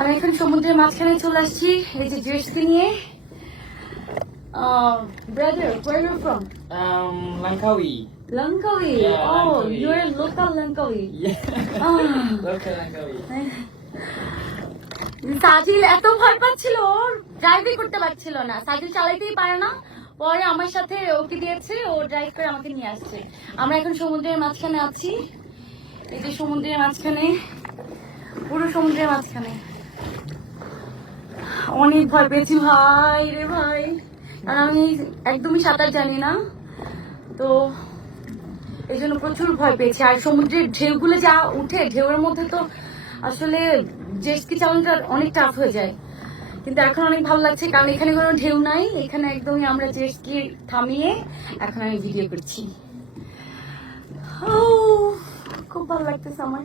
আমি এখন সমুদ্রের মাঝখানে চলে আসছি এই যে ড্রেসকে নিয়ে। Brother, where are you from? Langkawi. Langkawi. Yeah, Oh, Langkawi. you're a local Langkawi. Yeah. Ah. Local Langkawi. সাজিল এত ভয় পাচ্ছিল, ওর ড্রাইভই করতে পারছিল না। সাজিল চালাইতেই পারে না, পরে আমার সাথে ওকে দিয়েছে, ও ড্রাইভ করে আমাকে নিয়ে আসছে। আমরা এখন সমুদ্রের মাঝখানে আছি, এই যে সমুদ্রের মাঝখানে, পুরো সমুদ্রের মাঝখানে। অনেক ভয় পেয়েছি ভাই রে ভাই, কারণ আমি একদমই সাঁতার জানি না, তো এই জন্য প্রচুর ভয় পেয়েছি। আর সমুদ্রের ঢেউগুলো যা উঠে, ঢেউয়ের মধ্যে তো আসলে জেটস্কি চালানোটা অনেক টাফ হয়ে যায়। কিন্তু এখন অনেক ভালো লাগছে, কারণ এখানে কোনো ঢেউ নাই, এখানে একদমই আমরা জেটস্কি থামিয়ে এখন আমি ভিডিও করছি। খুব ভালো লাগতেছে আমার।